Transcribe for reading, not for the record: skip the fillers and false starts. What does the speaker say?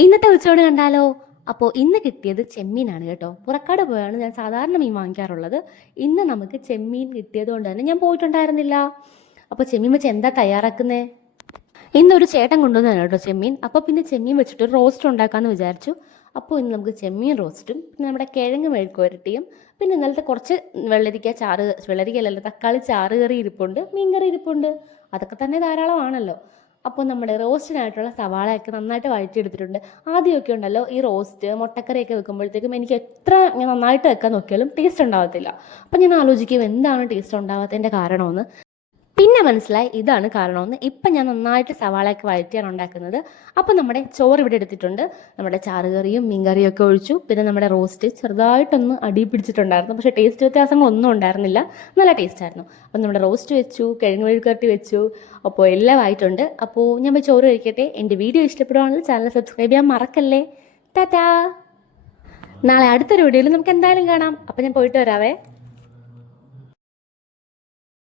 ഇന്നത്തെ ഉച്ചയോട് കണ്ടാലോ? അപ്പോൾ ഇന്ന് കിട്ടിയത് ചെമ്മീനാണ് കേട്ടോ. പുറക്കാട് പോയാണ് ഞാൻ സാധാരണ മീൻ വാങ്ങിക്കാറുള്ളത്. ഇന്ന് നമുക്ക് ചെമ്മീൻ കിട്ടിയത് കൊണ്ട് തന്നെ ഞാൻ പോയിട്ടുണ്ടായിരുന്നില്ല. അപ്പോൾ ചെമ്മീൻ വെച്ച് എന്താ തയ്യാറാക്കുന്നേ? ഇന്നൊരു ചേട്ടൻ കൊണ്ടുവന്നതാണ് കേട്ടോ ചെമ്മീൻ. അപ്പോൾ പിന്നെ ചെമ്മീൻ വെച്ചിട്ട് ഒരു റോസ്റ്റ് ഉണ്ടാക്കാമെന്ന് വിചാരിച്ചു. അപ്പോൾ ഇന്ന് നമുക്ക് ചെമ്മീൻ റോസ്റ്റും പിന്നെ നമ്മുടെ കിഴങ്ങ് മെഴുക്കുവരട്ടിയും പിന്നെ ഇന്നലത്തെ കുറച്ച് വെള്ളരിക്കയല്ലല്ലോ, തക്കാളി ചാറ് കറി ഇരിപ്പുണ്ട്, മീൻ കറി ഇരിപ്പുണ്ട്. അതൊക്കെ തന്നെ ധാരാളമാണല്ലോ. അപ്പോൾ നമ്മുടെ റോസ്റ്റിനായിട്ടുള്ള സവാളയൊക്കെ നന്നായിട്ട് വഴറ്റിയെടുത്തിട്ടുണ്ട്. ആദ്യമൊക്കെ ഉണ്ടല്ലോ ഈ റോസ്റ്റ് മുട്ടക്കറിയൊക്കെ വെക്കുമ്പോഴത്തേക്കും എനിക്ക് എത്ര ഞാൻ നന്നായിട്ട് വെക്കാൻ നോക്കിയാലും ടേസ്റ്റ് ഉണ്ടാവത്തില്ല. അപ്പം ഞാൻ ആലോചിക്കും എന്താണ് ടേസ്റ്റ് ഉണ്ടാവാത്തതിൻ്റെ കാരണമെന്ന്. പിന്നെ മനസ്സിലായി ഇതാണ് കാരണമെന്ന്. ഇപ്പം ഞാൻ നന്നായിട്ട് സവാളയൊക്കെ വഴറ്റിയാണ് ഉണ്ടാക്കുന്നത്. അപ്പം നമ്മുടെ ചോറ് ഇവിടെ എടുത്തിട്ടുണ്ട്. നമ്മുടെ ചാറുകറിയും മീൻകറിയും ഒക്കെ ഒഴിച്ചു. പിന്നെ നമ്മുടെ റോസ്റ്റ് ചെറുതായിട്ടൊന്ന് അടി പിടിച്ചിട്ടുണ്ടായിരുന്നു, പക്ഷേ ടേസ്റ്റ് വ്യത്യാസങ്ങളൊന്നും ഉണ്ടായിരുന്നില്ല, നല്ല ടേസ്റ്റായിരുന്നു. അപ്പം നമ്മുടെ റോസ്റ്റ് വെച്ചു, കിഴങ്ങ് മെഴുക്കുവരട്ടി വെച്ചു. അപ്പോൾ എല്ലാം ആയിട്ടുണ്ട്. അപ്പോൾ ഞാൻ പോയി ചോറ് കഴിക്കട്ടെ. എൻ്റെ വീഡിയോ ഇഷ്ടപ്പെടുവാണെങ്കിൽ ചാനൽ സബ്സ്ക്രൈബ് ചെയ്യാൻ മറക്കല്ലേ. ടാറ്റാ. നാളെ അടുത്തൊരു വീഡിയോയിൽ നമുക്ക് എന്തായാലും കാണാം. അപ്പം ഞാൻ പോയിട്ട് വരാവേ.